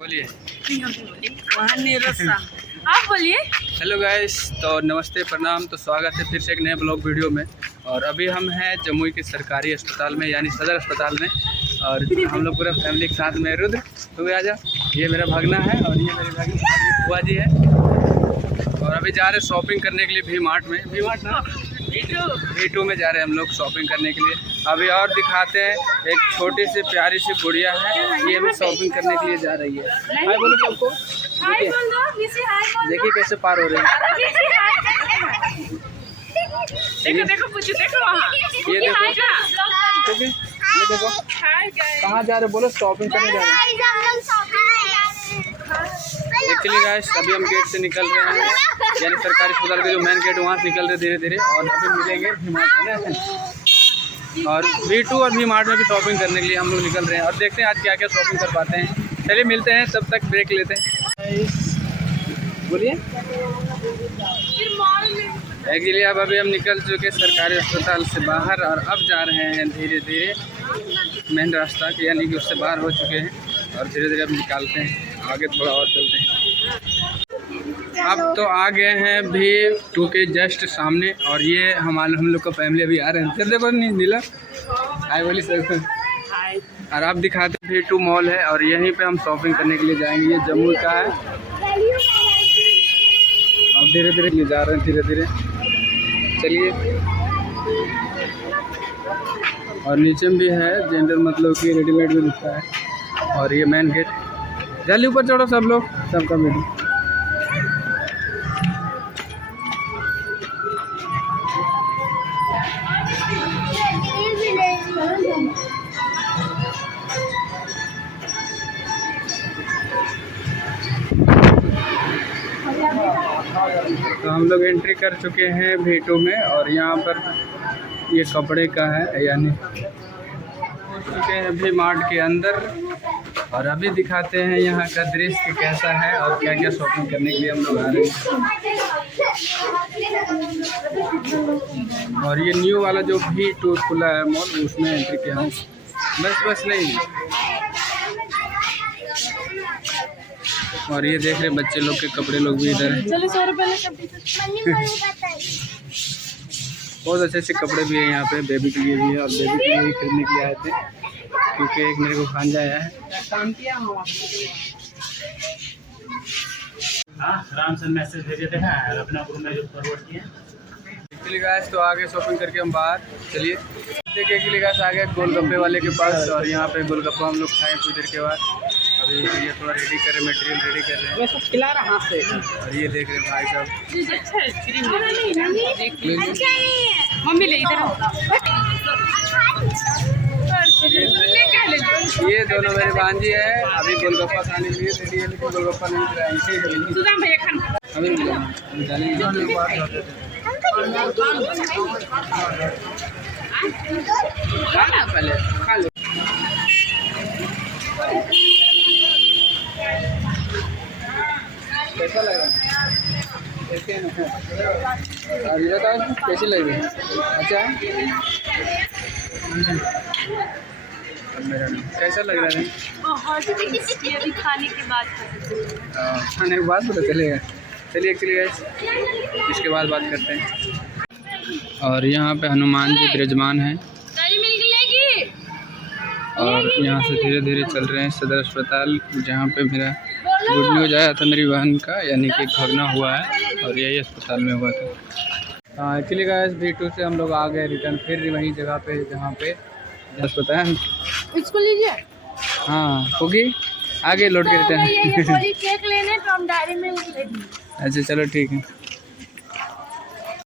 बोलिए। आप बोलिए। हेलो गाइस, तो नमस्ते प्रणाम। तो स्वागत है फिर से एक नए ब्लॉग वीडियो में। और अभी हम हैं जमुई के सरकारी अस्पताल में, यानी सदर अस्पताल में। और हम लोग पूरा फैमिली के साथ में। रुद्र तू भी आ जा। ये मेरा भागना है और ये मेरी भागी बुआ जी है। और अभी जा रहे हैं शॉपिंग करने के लिए वी मार्ट में। वी मार्ट ना V2 में जा रहे हैं हम लोग शॉपिंग करने के लिए। अभी और दिखाते हैं, एक छोटी सी प्यारी सी गुड़िया है, ये भी शॉपिंग करने के लिए जा रही है। हाय बोलो सबको। देखिए कैसे पार हो रहे हैं। देखो देखो पूछो, देखो वहाँ ये देखो, ठीक है, ये देखो कहाँ जा रहे, बोलो शॉपिंग करने जा रहे हैं। एक्चुअली गाइस अभी हम गेट से निकल रहे हैं, यानी सरकारी अस्पताल का जो मेन गेट वहाँ से निकल रहे धीरे धीरे। और अभी मिलेंगे वी मार्ट में, और V2 और वी मार्ट में भी शॉपिंग करने के लिए हम लोग निकल रहे हैं। और देखते हैं आज क्या क्या शॉपिंग कर पाते हैं। चलिए मिलते हैं, तब तक ब्रेक लेते हैं। बोलिए। एक्चुअली अब अभी हम निकल चुके सरकारी अस्पताल से बाहर, और अब जा रहे हैं धीरे धीरे मेन रास्ता के, यानी कि उससे बाहर हो चुके हैं। और धीरे धीरे अब निकालते हैं आगे, थोड़ा और चलते हैं। अब तो आ गए हैं V2 के जस्ट सामने, और ये हम लोग का फैमिली अभी आ रहे हैं। फिर देखो नीला हाय बोली सर। और आप दिखाते हैं V2 मॉल है, और यहीं पे हम शॉपिंग करने के लिए जाएंगे। ये जम्मू का है। अब धीरे धीरे ले जा रहे हैं, धीरे धीरे चलिए। और नीचे में भी है जेंडर, मतलब कि रेडीमेड भी दिखता है। और ये मेन गेट, जल्दी ऊपर चढ़ो सब लोग, सबका वीडियो। तो हम लोग एंट्री कर चुके हैं V2 में, और यहाँ पर ये कपड़े का है, यानी चुके हैं वी मार्ट के अंदर। और अभी दिखाते हैं यहाँ का दृश्य कैसा है और क्या क्या शॉपिंग करने के लिए हम लोग आ रहे हैं। और ये न्यू वाला जो V2 खुला है मॉल, उसमें एंट्री किया हूँ। बस नहीं। और ये देख रहे बच्चे लोग के कपड़े लोग भी इधर हैं। बहुत अच्छे अच्छे कपड़े भी हैं यहाँ पे, बेबी के लिए भी है। और बेबी के लिए भी खरीदने के लिए आए थे, क्योंकि एक मेरे को भांजा आया है। आराम से मैसेज भेजे थे और अपना ग्रुप में जो फॉरवर्ड किए। एक्चुअली गाइस तो आगे शॉपिंग करके हम बाहर चलिए। देखिए एक्चुअली गाइस आ गए गोलगप्पे वाले के पास, और यहाँ पे गोलगप्पा हम लोग खाएँ कुछ देर के बाद। अभी ये थोड़ा रेडी कर रहे हैं, मटेरियल रेडी कर रहे हैं, खिला रहा है। और ये देख रहे हैं भाई साहब। मम्मी ले इधर। ये दोनों मेरे भांजी है, अभी गोलगप्पा खाने के लिए रेडी है, लेकिन गोलगप्पा नहीं मिल रहा है। अभी जानेंगे पहले खा लो। कैसा लग रहा है? अभी बताओ कैसी लग रही है? अच्छा कैसा लग रहा है? बहुत अभी खाने के बाद खाने के बाद पता चलेगा। चलिए एक्चुअली गाइस इसके बाद बात करते हैं। और यहाँ पे हनुमान जी विराजमान हैं, और यहाँ से धीरे धीरे चल रहे हैं सदर अस्पताल, जहाँ पे मेरा गुड न्यूज आया था मेरी बहन का, यानी कि भागना हुआ है, और यही अस्पताल में हुआ था। हाँ एक्चुअली गाइस V2 से हम लोग आ गए रिटर्न, फिर वही जगह पे जहाँ पे अस्पताल। इसको लीजिए। हाँ होगी आगे लौट के रिटर्न। केक लेने तो हम डायरी में। अच्छा चलो ठीक है।